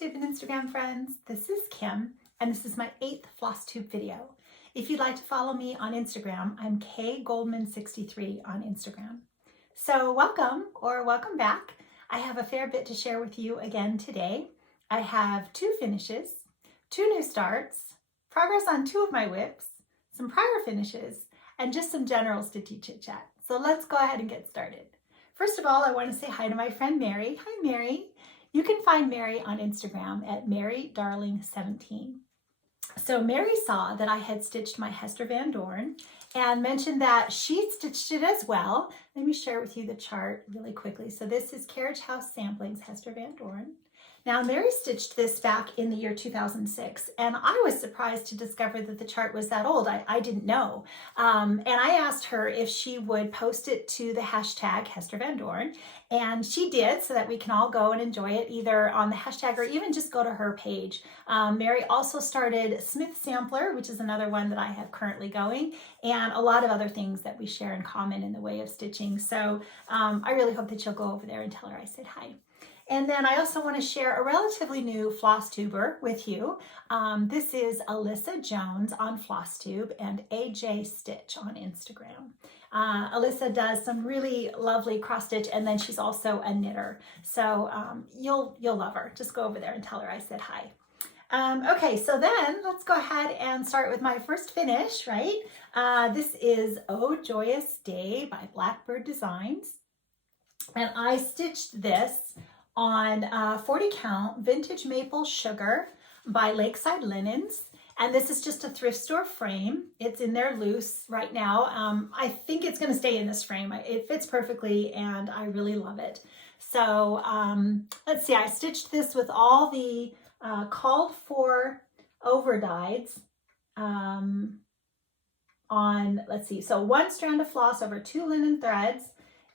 Flosstube and Instagram friends. This is Kim, and this is my 8th Flosstube video. If you'd like to follow me on Instagram, I'm kgoldman63 on Instagram. So welcome or welcome back. I have a fair bit to share with you again today. I have 2 finishes, 2 new starts, progress on 2 of my whips, some prior finishes, and just some general stitchy chit chat. So let's go ahead and get started. First of all, I want to say hi to my friend Mary. Hi, Mary. You can find Mary on Instagram at MaryDarling17. So Mary saw that I had stitched my Hester Van Dorn and mentioned that she stitched it as well. Let me share with you the chart really quickly. So this is Carriage House Samplings Hester Van Dorn. Now Mary stitched this back in the year 2006, and I was surprised to discover that the chart was that old. I didn't know. And I asked her if she would post it to the hashtag Hester Van Dorn, and she did, so that we can all go and enjoy it either on the hashtag or even just go to her page. Mary also started Smith Sampler, which is another one that I have currently going, and a lot of other things that we share in common in the way of stitching. So I really hope that you'll go over there and tell her I said hi. And then I also want to share a relatively new Flosstuber with you. This is Alyssa Jones on Flosstube and AJ Stitch on Instagram. Alyssa does some really lovely cross stitch, and then she's also a knitter. So you'll love her. Just go over there and tell her I said hi. Okay, so then let's go ahead and start with my first finish, right? This is Oh Joyous Day by Blackbird Designs. And I stitched this on 40 count vintage maple sugar by Lakeside Linens, and this is just a thrift store frame. It's in there loose right now. I think it's going to stay in this frame. It fits perfectly and I really love it. So let's see, I stitched this with all the called for overdyes on, let's see, so 1 strand of floss over 2 linen threads.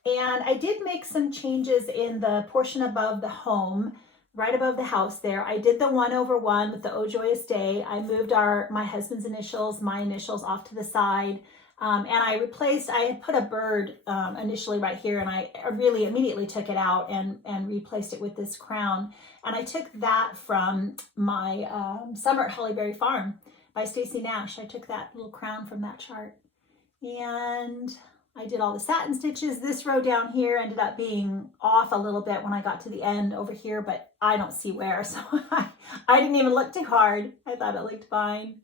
And I did make some changes in the portion above the home, right above the house there. I did the 1/1 with the Oh Joyous Day. I moved my husband's initials, my initials off to the side. And I had put a bird initially right here, and I really immediately took it out and replaced it with this crown. And I took that from my Summer at Hollyberry Farm by Stacy Nash. I took that little crown from that chart. And I did all the satin stitches. This row down here ended up being off a little bit when I got to the end over here, but I don't see where, so I didn't even look too hard. I thought it looked fine.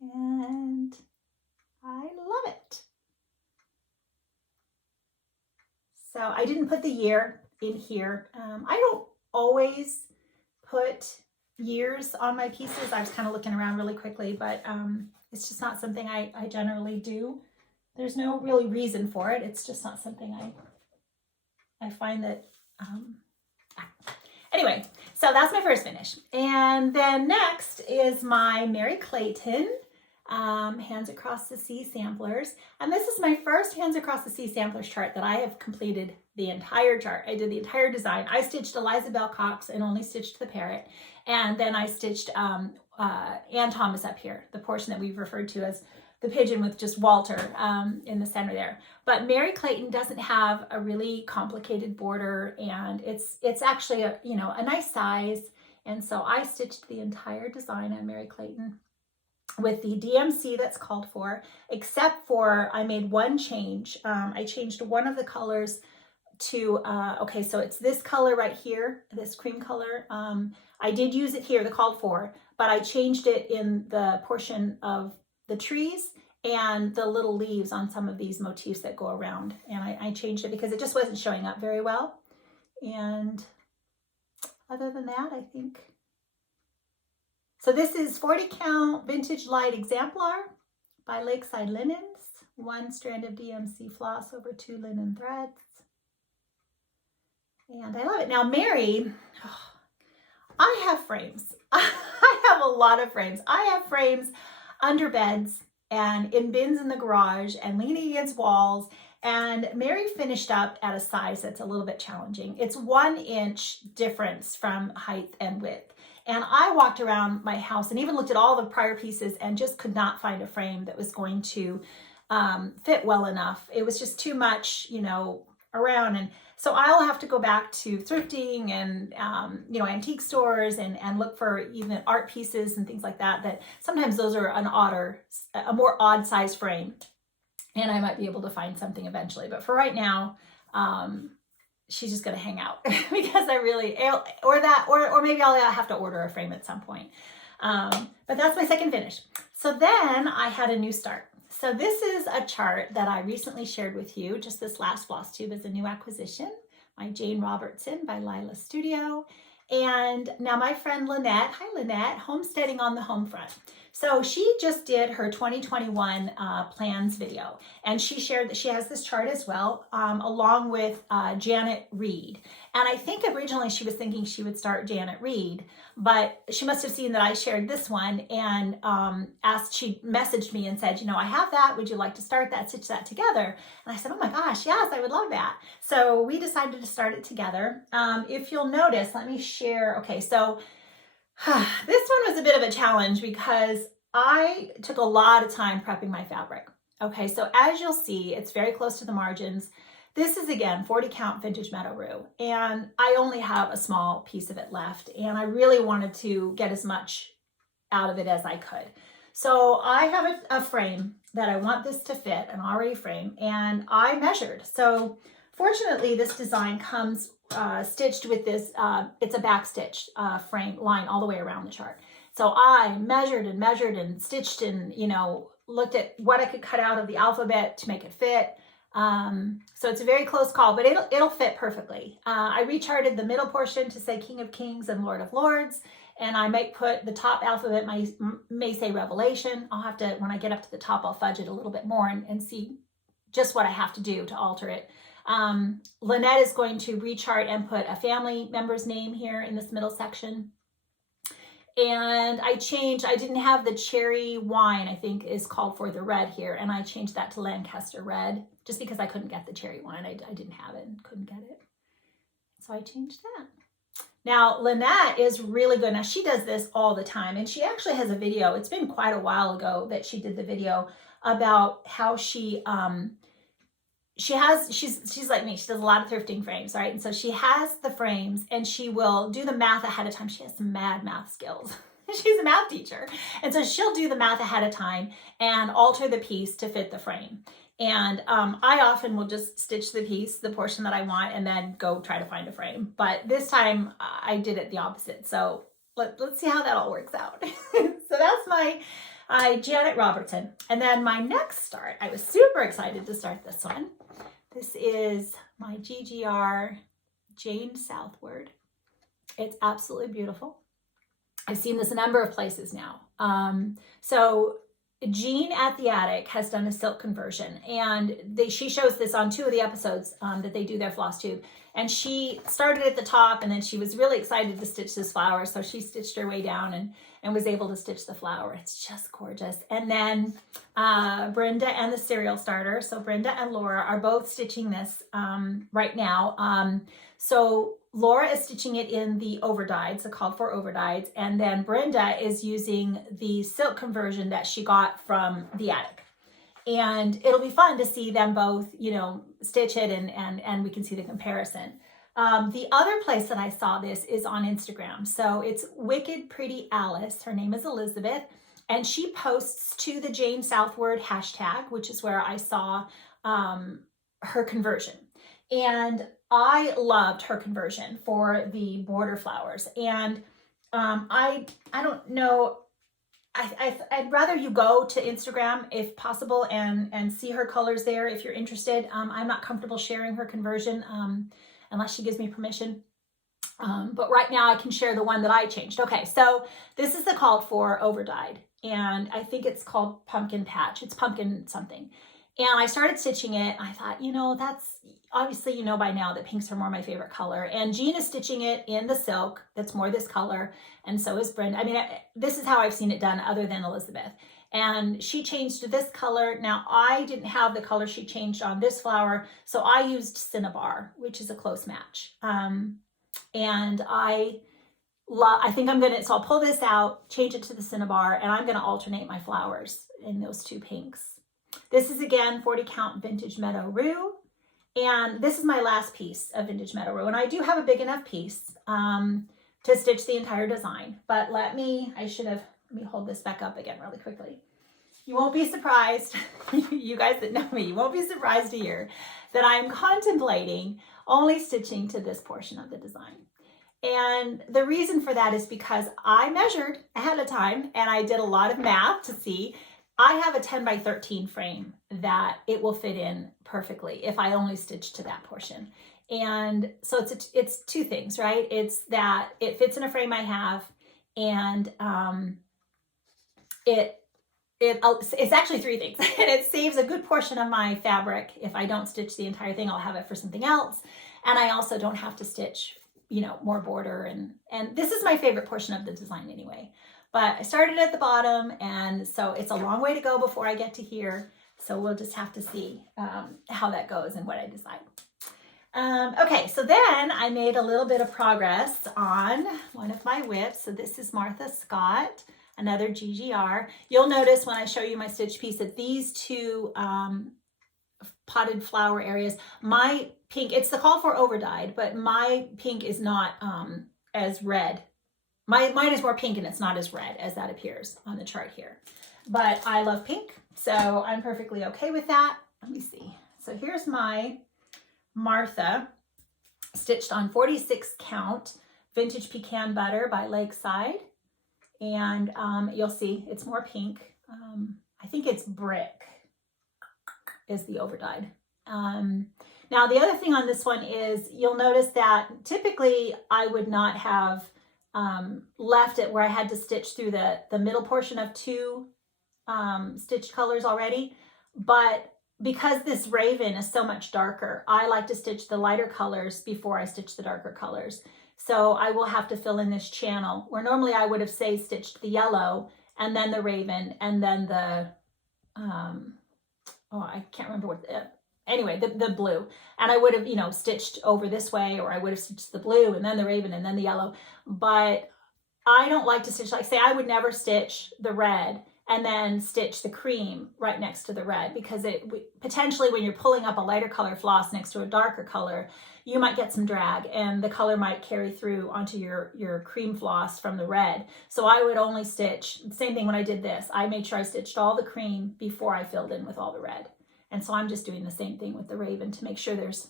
And I love it. So I didn't put the year in here. I don't always put years on my pieces. I was kind of looking around really quickly, but it's just not something I generally do. There's no really reason for it. It's just not something I find that, anyway, so that's my first finish. And then next is my Mary Clayton Hands Across the Sea samplers. And this is my first Hands Across the Sea samplers chart that I have completed the entire chart. I did the entire design. I stitched Eliza Bell Cox and only stitched the parrot. And then I stitched Ann Thomas up here, the portion that we've referred to as the pigeon with just Walter in the center there. But Mary Clayton doesn't have a really complicated border, and it's actually a nice size. And so I stitched the entire design on Mary Clayton with the DMC that's called for, except for I made one change. I changed one of the colors to, okay, so it's this color right here, this cream color. I did use it here, the called for, but I changed it in the portion of the trees and the little leaves on some of these motifs that go around. And I changed it because it just wasn't showing up very well. And other than that, I think. So this is 40 count vintage light exemplar by Lakeside Linens, 1 strand of DMC floss over 2 linen threads. And I love it. Now Mary, I have frames. I have a lot of frames. I have frames under beds and in bins in the garage and leaning against walls. And Mary finished up at a size that's a little bit challenging. It's 1 inch difference from height and width. And I walked around my house and even looked at all the prior pieces and just could not find a frame that was going to fit well enough. It was just too much, around. And So I'll have to go back to thrifting and, you know, antique stores and look for even art pieces and things like that, that sometimes those are a more odd size frame. And I might be able to find something eventually. But for right now, she's just going to hang out because I really, or maybe I'll have to order a frame at some point. But that's my second finish. So then I had a new start. So this is a chart that I recently shared with you, just this last Flosstube as a new acquisition, my Jane Robertson by Lila Studio. And now my friend Lynette, hi Lynette, homesteading on the home front. So she just did her 2021 plans video, and she shared that she has this chart as well, along with Janet Reed. And I think originally she was thinking she would start Janet Reed, but she must have seen that I shared this one and she messaged me and said, you know, I have that. Would you like to start that, stitch that together? And I said, oh my gosh, yes, I would love that. So we decided to start it together. If you'll notice, let me share. Okay, so this one was a bit of a challenge because I took a lot of time prepping my fabric. Okay, so as you'll see, it's very close to the margins. This is, again, 40 count vintage meadow rue, and I only have a small piece of it left, and I really wanted to get as much out of it as I could. So I have a frame that I want this to fit, an already frame, and I measured. So fortunately, this design comes stitched with this, it's a back stitch frame line all the way around the chart. So I measured and stitched and, you know, looked at what I could cut out of the alphabet to make it fit. So it's a very close call, but it'll fit perfectly. I recharted the middle portion to say King of Kings and Lord of Lords, and I might put the top alphabet may say Revelation. I'll have to, when I get up to the top, I'll fudge it a little bit more and see just what I have to do to alter it. Lynette is going to rechart and put a family member's name here in this middle section. And I didn't have the cherry wine, I think is called for the red here. And I changed that to Lancaster red just because I couldn't get the cherry wine. I didn't have it and couldn't get it. So I changed that. Now, Lynette is really good. Now, she does this all the time. And she actually has a video. It's been quite a while ago that she did the video about how she's like me. She does a lot of thrifting frames, right? And so she has the frames and she will do the math ahead of time. She has some mad math skills. She's a math teacher. And so she'll do the math ahead of time and alter the piece to fit the frame. And I often will just stitch the piece, the portion that I want, and then go try to find a frame. But this time I did it the opposite. So let's see how that all works out. So that's my Janet Robertson. And then my next start, I was super excited to start this one. This is my GGR Jane Southward. It's absolutely beautiful. I've seen this a number of places now. So Jean at the Attic has done a silk conversion, and she shows this on 2 of the episodes that they do their Flosstube. And she started at the top, and then she was really excited to stitch this flower, so she stitched her way down and was able to stitch the flower. It's just gorgeous. And then Brenda and the Serial Starter, so Brenda and Laura are both stitching this right now. So Laura is stitching it in the overdyes, the called for overdyes, and then Brenda is using the silk conversion that she got from the Attic. And it'll be fun to see them both, you know, stitch it and we can see the comparison. The other place that I saw this is on Instagram. So it's Wicked Pretty Alice. Her name is Elizabeth. And she posts to the Jane Southward hashtag, which is where I saw her conversion. And I loved her conversion for the border flowers. And I don't know, I'd rather you go to Instagram if possible and see her colors there if you're interested. I'm not comfortable sharing her conversion unless she gives me permission. But right now I can share the one that I changed. Okay, so this is the called for overdyed, and I think it's called Pumpkin Patch. It's pumpkin something. And I started stitching it. I thought, you know, that's obviously, you know, by now that pinks are more my favorite color. And Jean is stitching it in the silk that's more this color. And so is Brenda. I mean, this is how I've seen it done other than Elizabeth. And she changed to this color. Now, I didn't have the color she changed on this flower, so I used Cinnabar, which is a close match. And I think I'm going to, so I'll pull this out, change it to the Cinnabar, and I'm going to alternate my flowers in those 2 pinks. This is, again, 40 count vintage meadow rue. And this is my last piece of vintage meadow row. And I do have a big enough piece to stitch the entire design. But let me hold this back up again really quickly. You won't be surprised, you guys that know me, you won't be surprised to hear that I'm contemplating only stitching to this portion of the design. And the reason for that is because I measured ahead of time and I did a lot of math to see I have a 10 by 13 frame that it will fit in perfectly if I only stitch to that portion. And so it's two things, right? It's that it fits in a frame I have, and it's actually three things. And it saves a good portion of my fabric. If I don't stitch the entire thing, I'll have it for something else. And I also don't have to stitch, you know, more border. And this is my favorite portion of the design anyway. But I started at the bottom, and so it's a long way to go before I get to here. So we'll just have to see how that goes and what I decide. Okay, so then I made a little bit of progress on one of my whips. So this is Martha Scott, another GGR. You'll notice when I show you my stitch piece that these two potted flower areas, my pink, it's the call for overdyed, but my pink is not as red. Mine is more pink and it's not as red as that appears on the chart here. But I love pink, so I'm perfectly okay with that. Let me see. So here's my Martha stitched on 46 count vintage pecan butter by Lakeside. And you'll see it's more pink. I think it's brick is the overdyed. Now the other thing on this one is you'll notice that typically I would not have left it where I had to stitch through the middle portion of two stitched colors already, but because this raven is so much darker, I like to stitch the lighter colors before I stitch the darker colors. So I will have to fill in this channel where normally I would have, say, stitched the yellow and then the raven and then the I can't remember what anyway, the blue. And I would have, you know, stitched over this way, or I would have stitched the blue and then the raven and then the yellow. But I don't like to stitch, like say I would never stitch the red and then stitch the cream right next to the red, because potentially when you're pulling up a lighter color floss next to a darker color, you might get some drag and the color might carry through onto your cream floss from the red. So I would only stitch, same thing when I did this, I made sure I stitched all the cream before I filled in with all the red. And so I'm just doing the same thing with the raven to make sure there's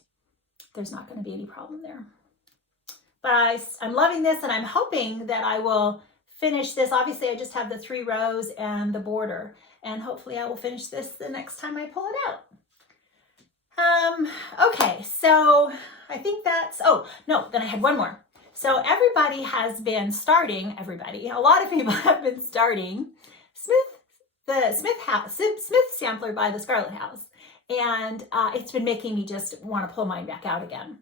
not going to be any problem there. But I'm loving this, and I'm hoping that I will finish this. Obviously, I just have the 3 rows and the border, and hopefully I will finish this the next time I pull it out. Okay, so I think that's, oh, no, then I had one more. So everybody has been starting, a lot of people have been starting the Smith sampler by the Scarlet House. And it's been making me just want to pull mine back out again.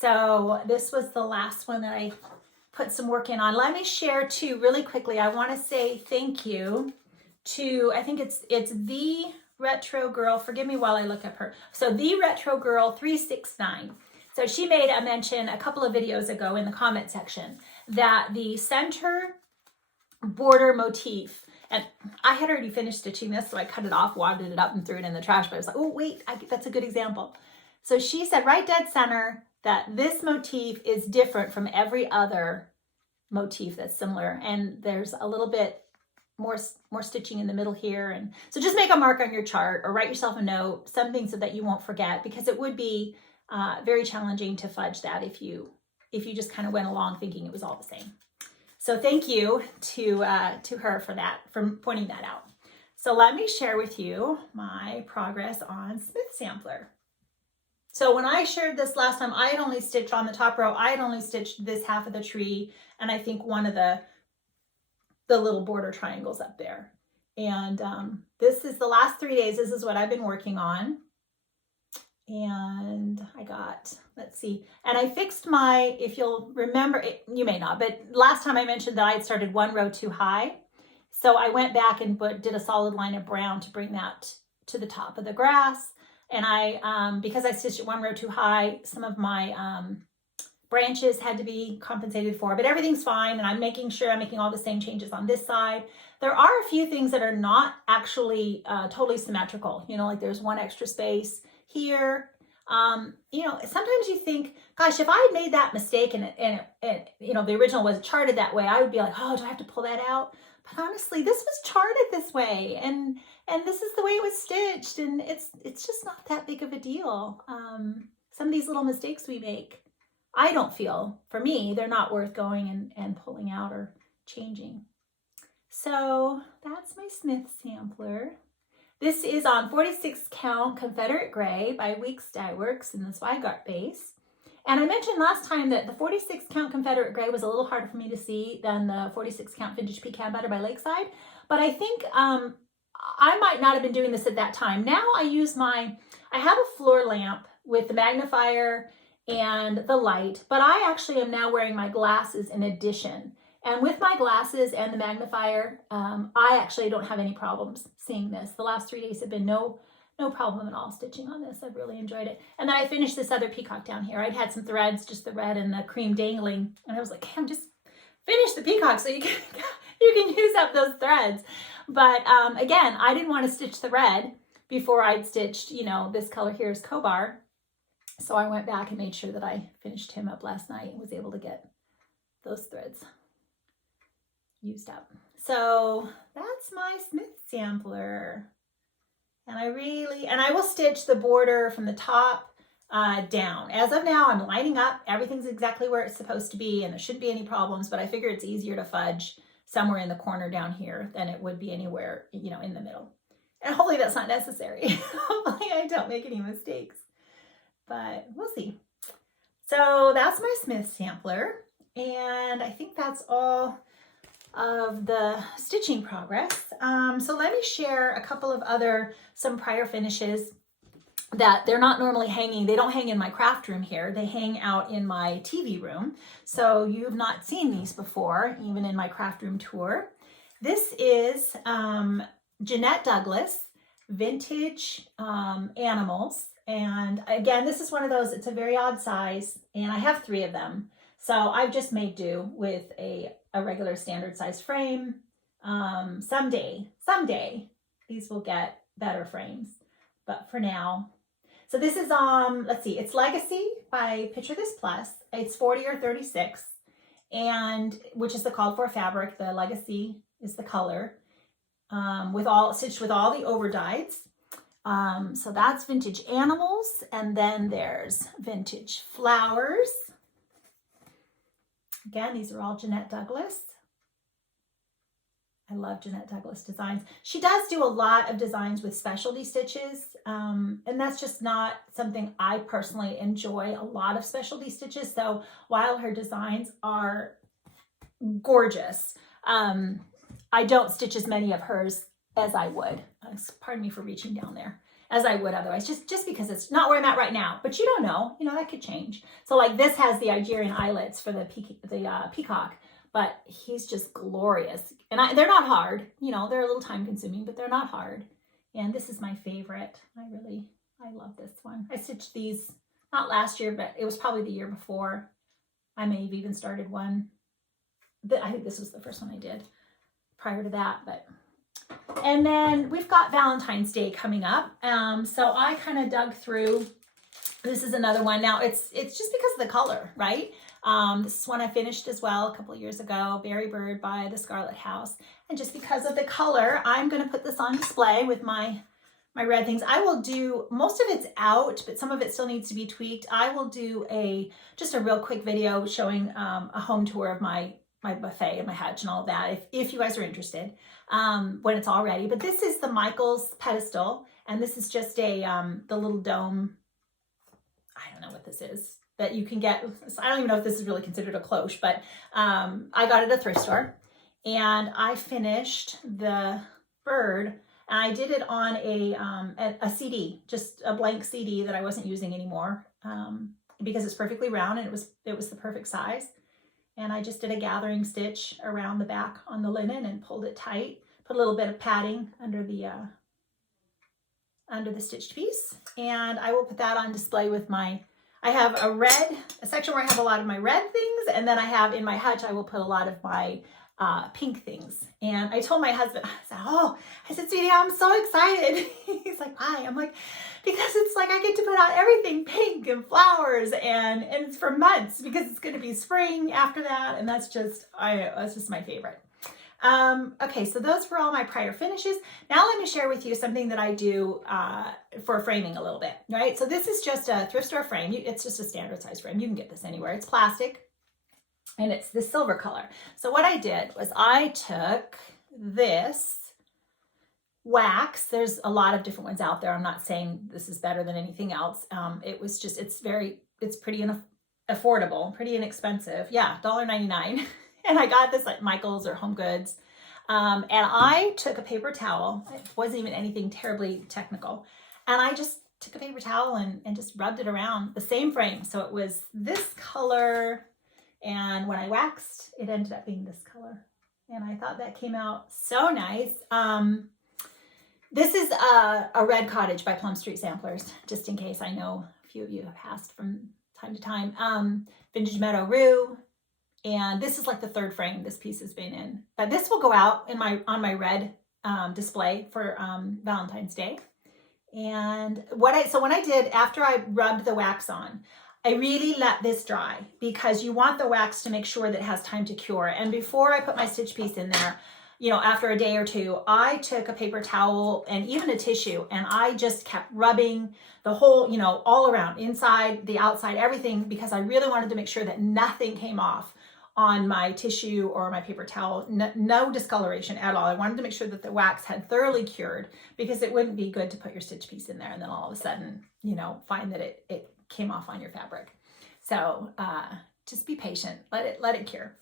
So this was the last one that I put some work in on. Let me share too really quickly. I want to say thank you to, I think it's the Retro Girl. Forgive me while I look up her. So the Retro Girl 369. So she made a mention a couple of videos ago in the comment section that the center border motif, and I had already finished stitching this, so I cut it off, wadded it up, and threw it in the trash. But I was like, oh, wait, that's a good example. So she said right dead center that this motif is different from every other motif that's similar. And there's a little bit more stitching in the middle here. And so just make a mark on your chart or write yourself a note, something so that you won't forget, because it would be very challenging to fudge that if you just kind of went along thinking it was all the same. So thank you to her for that, for pointing that out. So let me share with you my progress on Smith Sampler. So when I shared this last time, I had only stitched on the top row. I had only stitched this half of the tree, and I think one of the little border triangles up there. And this is the last 3 days. This is what I've been working on. And I got, let's see, and I fixed my, if you'll remember, you may not, but last time I mentioned that I had started 1 row too high. So I went back and did a solid line of brown to bring that to the top of the grass. And I, because I stitched it 1 row too high, some of my branches had to be compensated for, but everything's fine. And I'm making sure I'm making all the same changes on this side. There are a few things that are not actually totally symmetrical. You know, like there's one extra space here. You know, sometimes you think, gosh, if I had made that mistake and you know, the original was charted that way, I would be like, oh, do I have to pull that out? But honestly, this was charted this way, and this is the way it was stitched, and it's just not that big of a deal. Some of these little mistakes we make, I don't feel, for me, they're not worth going and pulling out or changing. So that's my Smith sampler. This is on 46 count Confederate Gray by Weeks Dye Works in the Zweigart base. And I mentioned last time that the 46 count Confederate Gray was a little harder for me to see than the 46 count Vintage Pecan Butter by Lakeside. But I think I might not have been doing this at that time. Now I have a floor lamp with the magnifier and the light, but I actually am now wearing my glasses in addition. And with my glasses and the magnifier, I actually don't have any problems seeing this. The last 3 days have been no problem at all stitching on this. I've really enjoyed it. And then I finished this other peacock down here. I'd had some threads, just the red and the cream dangling. And I was like, Cam, just finish the peacock so you can use up those threads. But again, I didn't want to stitch the red before I'd stitched, you know, this color here is Cobar. So I went back and made sure that I finished him up last night and was able to get those threads used up. So that's my Smith sampler. And I will stitch the border from the top down. As of now, I'm lining up. Everything's exactly where it's supposed to be, and there shouldn't be any problems, but I figure it's easier to fudge somewhere in the corner down here than it would be anywhere, you know, in the middle. And hopefully that's not necessary. Hopefully I don't make any mistakes, but we'll see. So that's my Smith sampler. And I think that's all of the stitching progress. So let me share a couple of some prior finishes that they're not normally hanging. They don't hang in my craft room here. They hang out in my TV room. So you've not seen these before, even in my craft room tour. This is Jeanette Douglas, Vintage Animals. And again, this is one of those, it's a very odd size, and I have 3 of them. So I've just made do with a regular standard size frame. Someday, these will get better frames, but for now. So this is, let's see, it's Legacy by Picture This Plus. It's 40 or 36, and which is the called for fabric. The Legacy is the color, stitched with all the overdyes. So that's Vintage Animals, and then there's Vintage Flowers. Again, these are all Jeanette Douglas. I love Jeanette Douglas designs. She does do a lot of designs with specialty stitches, and that's just not something I personally enjoy, a lot of specialty stitches. So while her designs are gorgeous, I don't stitch as many of hers as I would. Pardon me for reaching down there. As I would otherwise, just because it's not where I'm at right now. But you don't know, that could change. So like this has the Iberian eyelets for the peacock, but he's just glorious. And they're not hard, they're a little time consuming, but they're not hard. And this is my favorite. I love this one. I stitched these, not last year, but it was probably the year before. I may have even started one. I think this was the first one I did prior to that, but. And then we've got Valentine's Day coming up. So I kind of dug through, this is another one. Now it's just because of the color, right? This is one I finished as well a couple of years ago, Berry Bird by the Scarlet House. And just because of the color, I'm going to put this on display with my red things. I will do, most of it's out, but some of it still needs to be tweaked. I will do just a real quick video showing a home tour of my buffet and my hutch and all of that, if you guys are interested, when it's all ready. But this is the Michael's pedestal, and this is just the little dome. I don't know what this is that you can get. I don't even know if this is really considered a cloche, but I got it at a thrift store, and I finished the bird, and I did it on a CD, just a blank CD that I wasn't using anymore, because it's perfectly round and it was the perfect size. And I just did a gathering stitch around the back on the linen and pulled it tight. Put a little bit of padding under the stitched piece. And I will put that on display with I have a section where I have a lot of my red things. And then I have in my hutch, I will put a lot of my pink things. And I told my husband, I said, sweetie, I'm so excited. He's like, why? I'm like, because it's like I get to put out everything pink and flowers, and it's for months because it's going to be spring after that. And that's just my favorite. Okay, so those were all my prior finishes. Now let me share with you something that I do for framing a little bit, right? So this is just a thrift store frame. It's just a standard size frame. You can get this anywhere. It's plastic and it's this silver color. So what I did was I took this wax. There's a lot of different ones out there. I'm not saying this is better than anything else. It's pretty affordable, pretty inexpensive. Yeah, $1.99. And I got this at Michael's or Home Goods. And I took a paper towel. It wasn't even anything terribly technical. And I just took a paper towel and just rubbed it around the same frame. So it was this color. And when I waxed, it ended up being this color. And I thought that came out so nice. This is a Red Cottage by Plum Street Samplers, just in case. I know a few of you have asked from time to time. Vintage Meadow Rue. And this is like the third frame this piece has been in. But this will go out in on my red display for Valentine's Day. And when I did, after I rubbed the wax on, I really let this dry because you want the wax to make sure that it has time to cure. And before I put my stitch piece in there, after a day or two, I took a paper towel and even a tissue, and I just kept rubbing the whole, all around, inside, the outside, everything, because I really wanted to make sure that nothing came off on my tissue or my paper towel, no discoloration at all. I wanted to make sure that the wax had thoroughly cured, because it wouldn't be good to put your stitch piece in there and then all of a sudden, find that it came off on your fabric. So just be patient, let it cure.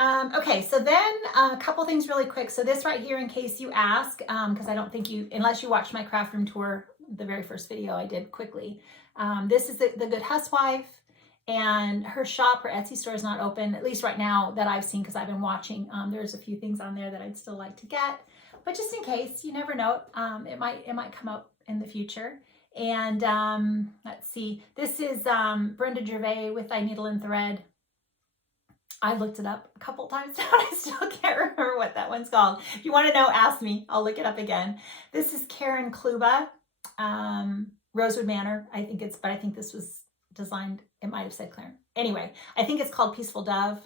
Okay, so then a couple things really quick. So this right here, in case you ask, because I don't think unless you watched my craft room tour, the very first video I did quickly, this is the Good Housewife. And her shop, her Etsy store is not open, at least right now that I've seen, because I've been watching. There's a few things on there that I'd still like to get, but just in case, you never know, it might come up in the future. And let's see, this is Brenda Gervais with I Needle and Thread. I looked it up a couple times now, and I still can't remember what that one's called. If you want to know, ask me. I'll look it up again. This is Karen Kluba, Rosewood Manor. I think this was designed, it might have said Claire. Anyway, I think it's called Peaceful Dove.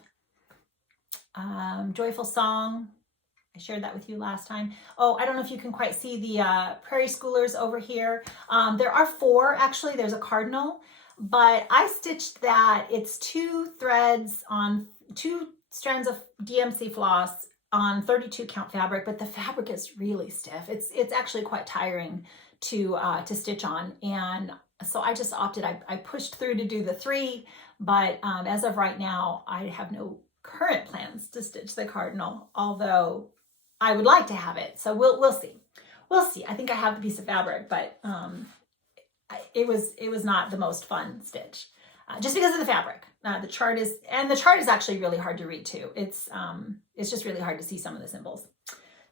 Joyful Song. I shared that with you last time. Oh, I don't know if you can quite see the Prairie Schoolers over here. There are 4, actually. There's a cardinal, but I stitched that. It's 2 threads on 2 strands of DMC floss on 32 count fabric, but the fabric is really stiff. It's actually quite tiring to stitch on. And so I just opted, I pushed through to do the 3, but as of right now, I have no current plans to stitch the cardinal, although I would like to have it. So we'll see. We'll see. I think I have the piece of fabric, but it was not the most fun stitch, just because of the fabric. The chart is actually really hard to read too. It's just really hard to see some of the symbols.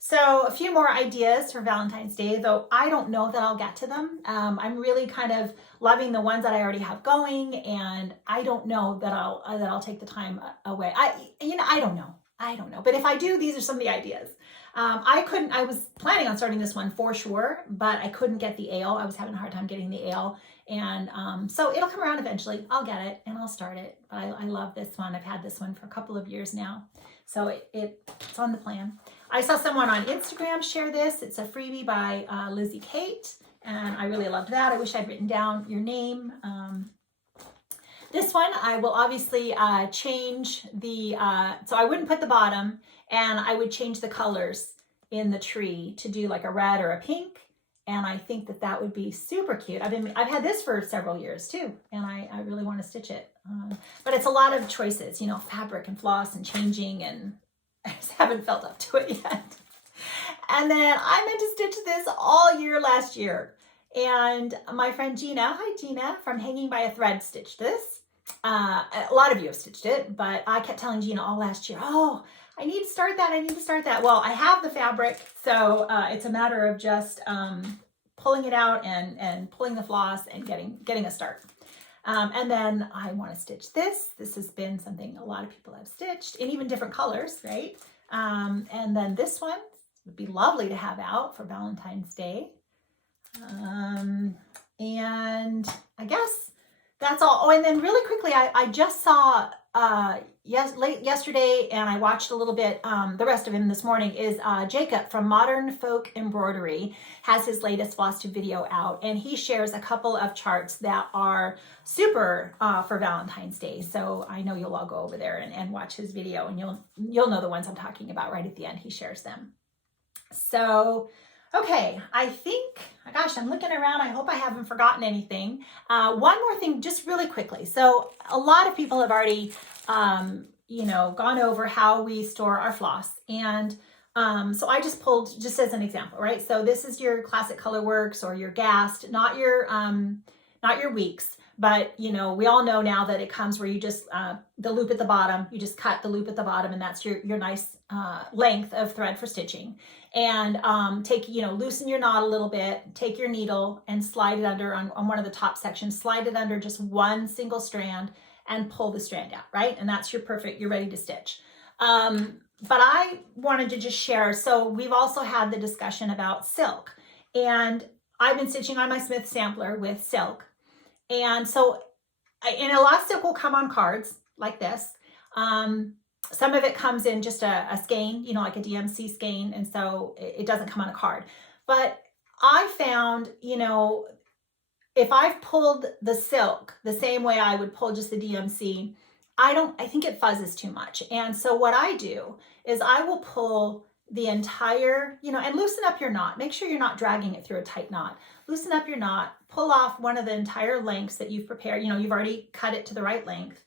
So a few more ideas for Valentine's Day, though I don't know that I'll get to them. I'm really kind of loving the ones that I already have going, and I don't know that I'll take the time away. I don't know. But if I do, these are some of the ideas. I was planning on starting this one for sure, but I couldn't get the ale. I was having a hard time getting the ale. And so it'll come around eventually. I'll get it and I'll start it. But I love this one. I've had this one for a couple of years now. So it's on the plan. I saw someone on Instagram share this. It's a freebie by Lizzie Kate. And I really loved that. I wish I'd written down your name. This one, I will obviously change the, so I wouldn't put the bottom, and I would change the colors in the tree to do like a red or a pink. And I think that would be super cute. I've had this for several years too, and I really want to stitch it. But it's a lot of choices, fabric and floss and changing, and I just haven't felt up to it yet. And then I meant to stitch this all year last year. And my friend Gina, hi Gina, from Hanging by a Thread, stitched this. A lot of you have stitched it, but I kept telling Gina all last year, oh, I need to start that. Well, I have the fabric, so it's a matter of just pulling it out and pulling the floss and getting a start. And then I want to stitch this. This has been something a lot of people have stitched in even different colors, right? And then this one would be lovely to have out for Valentine's Day. And I guess that's all. Oh, and then really quickly, I just saw late yesterday, and I watched a little bit, the rest of him this morning, is Jacob from Modern Folk Embroidery has his latest Flosstube video out, and he shares a couple of charts that are super for Valentine's Day. So I know you'll all go over there and watch his video, and you'll know the ones I'm talking about right at the end. He shares them. So okay, I think, gosh, I'm looking around. I hope I haven't forgotten anything. One more thing, just really quickly. So a lot of people have already, gone over how we store our floss. And so I just pulled, just as an example, right? So this is your Classic Colorworks or your Gast, not your Weeks. But, we all know now that it comes where you just, the loop at the bottom, you just cut the loop at the bottom, and that's your nice length of thread for stitching. And loosen your knot a little bit, take your needle and slide it under on one of the top sections, slide it under just one single strand and pull the strand out, right? And that's your perfect, you're ready to stitch. But I wanted to just share, so we've also had the discussion about silk. And I've been stitching on my Smith sampler with silk. And so, and a lot of silk will come on cards like this. Some of it comes in just a skein, like a DMC skein, and so it doesn't come on a card. But I found, if I've pulled the silk the same way I would pull just the DMC, I think it fuzzes too much. And so what I do is I will pull the entire, and loosen up your knot. Make sure you're not dragging it through a tight knot. Loosen up your knot, pull off one of the entire lengths that you've prepared. You've already cut it to the right length.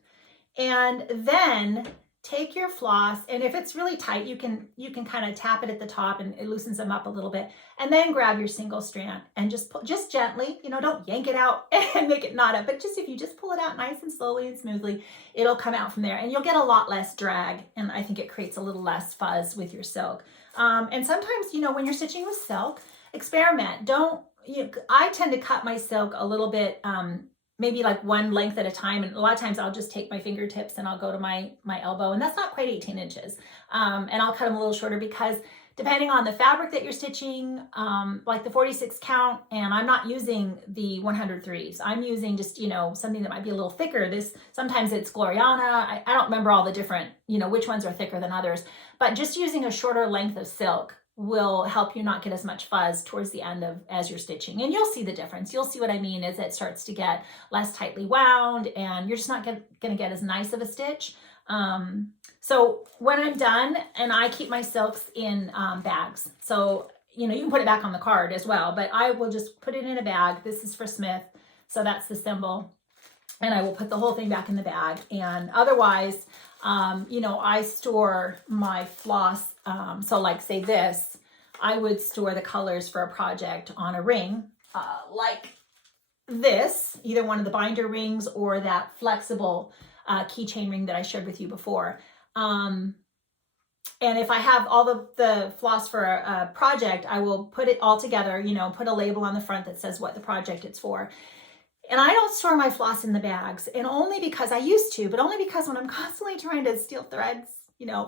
And then take your floss, and if it's really tight, you can kind of tap it at the top and it loosens them up a little bit. And then grab your single strand and just pull, just gently, don't yank it out and make it knot up, but just if you just pull it out nice and slowly and smoothly, it'll come out from there, and you'll get a lot less drag, and I think it creates a little less fuzz with your silk. And sometimes, when you're stitching with silk, experiment. I tend to cut my silk a little bit, maybe like one length at a time. And a lot of times I'll just take my fingertips and I'll go to my elbow, and that's not quite 18 inches. And I'll cut them a little shorter because depending on the fabric that you're stitching, like the 46 count, and I'm not using the 103s. I'm using just, something that might be a little thicker. Sometimes it's Gloriana. I don't remember all the different, which ones are thicker than others, but just using a shorter length of silk will help you not get as much fuzz towards the end as you're stitching. And you'll see the difference. You'll see what I mean as it starts to get less tightly wound, and you're just not going to get as nice of a stitch. So when I'm done, and I keep my silks in bags. So, you can put it back on the card as well, but I will just put it in a bag. This is for Smith. So that's the symbol. And I will put the whole thing back in the bag. And otherwise, I store my floss. So like say this, I would store the colors for a project on a ring, like this, either one of the binder rings or that flexible keychain ring that I shared with you before. And if I have all the floss for a project, I will put it all together, put a label on the front that says what the project it's for. And I don't store my floss in the bags, and only because I used to, but only because when I'm constantly trying to steal threads,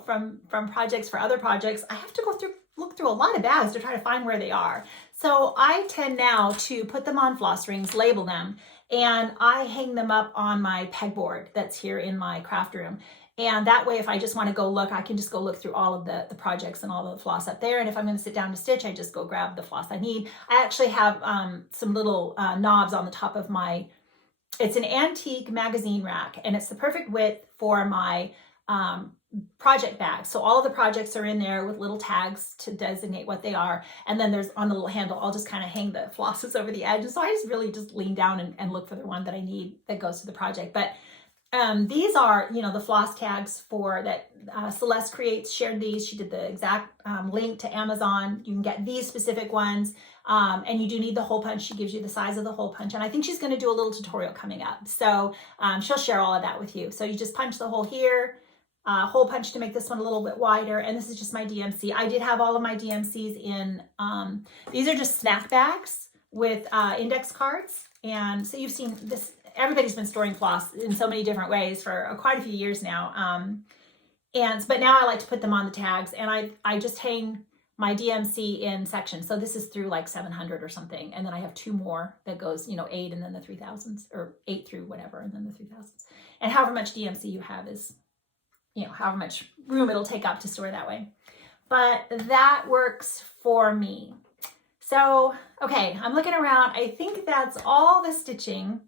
from projects for other projects, I have to look through a lot of bags to try to find where they are. So I tend now to put them on floss rings, label them, and I hang them up on my pegboard that's here in my craft room. And that way, if I just want to go look, I can just go look through all of the projects and all of the floss up there. And if I'm going to sit down to stitch, I just go grab the floss I need. I actually have some little knobs on the top of it's an antique magazine rack, and it's the perfect width for my project bag. So all of the projects are in there with little tags to designate what they are. And then there's on the little handle, I'll just kind of hang the flosses over the edge. And so I just really just lean down and look for the one that I need that goes to the project. But these are, the floss tags for that Celeste creates, shared these. She did the exact link to Amazon. You can get these specific ones. And you do need the hole punch. She gives you the size of the hole punch. And I think she's going to do a little tutorial coming up. So she'll share all of that with you. So you just punch the hole here, hole punch to make this one a little bit wider. And this is just my DMC. I did have all of my DMCs in, these are just snack bags with index cards. And so you've seen this. Everybody's been storing floss in so many different ways for quite a few years now. But now I like to put them on the tags, and I just hang my DMC in sections. So this is through like 700 or something. And then I have 2 more that goes, 8 and then the 3000s, or 8 through whatever, and then the 3000s. And however much DMC you have is, however much room it'll take up to store that way. But that works for me. So, okay, I'm looking around. I think that's all the stitching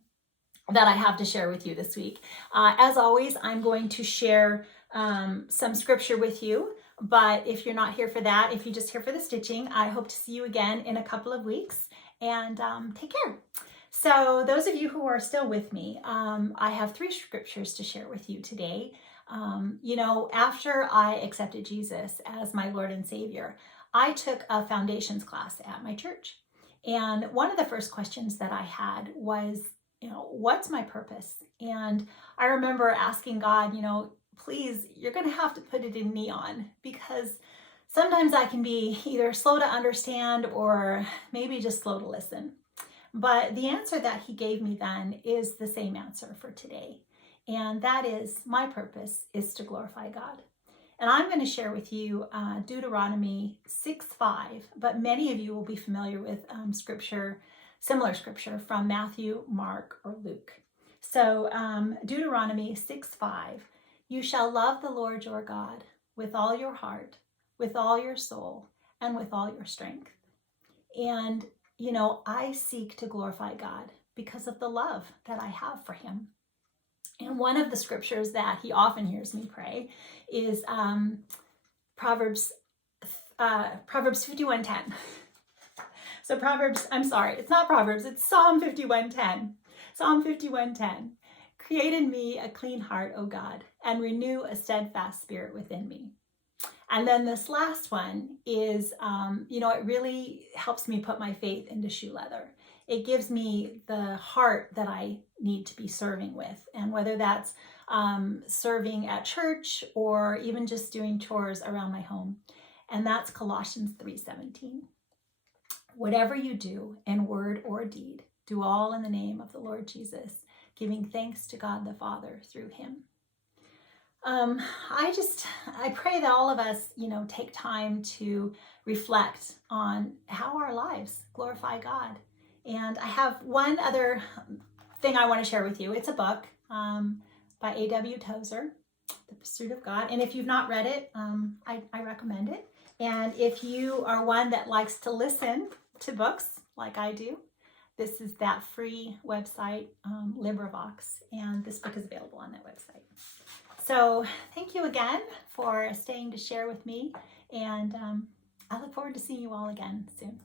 that I have to share with you this week. As always, I'm going to share some scripture with you. But if you're not here for that, if you're just here for the stitching, I hope to see you again in a couple of weeks, and take care. So those of you who are still with me, I have 3 scriptures to share with you today. After I accepted Jesus as my Lord and Savior, I took a foundations class at my church. And one of the first questions that I had was, what's my purpose? And I remember asking God, please, you're going to have to put it in neon, because sometimes I can be either slow to understand or maybe just slow to listen. But the answer that he gave me then is the same answer for today. And that is, my purpose is to glorify God. And I'm going to share with you Deuteronomy 6:5, but many of you will be familiar with similar scripture from Matthew, Mark, or Luke. So Deuteronomy 6:5, you shall love the Lord your God with all your heart, with all your soul, and with all your strength. And, I seek to glorify God because of the love that I have for him. And one of the scriptures that he often hears me pray is Proverbs 51:10. So it's not Proverbs, it's Psalm 51:10. Psalm 51:10. Create in me a clean heart, O God, and renew a steadfast spirit within me. And then this last one is, it really helps me put my faith into shoe leather. It gives me the heart that I need to be serving with. And whether that's serving at church or even just doing chores around my home. And that's Colossians 3:17. Whatever you do in word or deed, do all in the name of the Lord Jesus, giving thanks to God the Father through him. I pray that all of us, take time to reflect on how our lives glorify God. And I have one other thing I want to share with you. It's a book by A.W. Tozer, The Pursuit of God. And if you've not read it, I recommend it. And if you are one that likes to listen to books like I do, this is that free website, LibriVox, and this book is available on that website. So thank you again for staying to share with me, and I look forward to seeing you all again soon.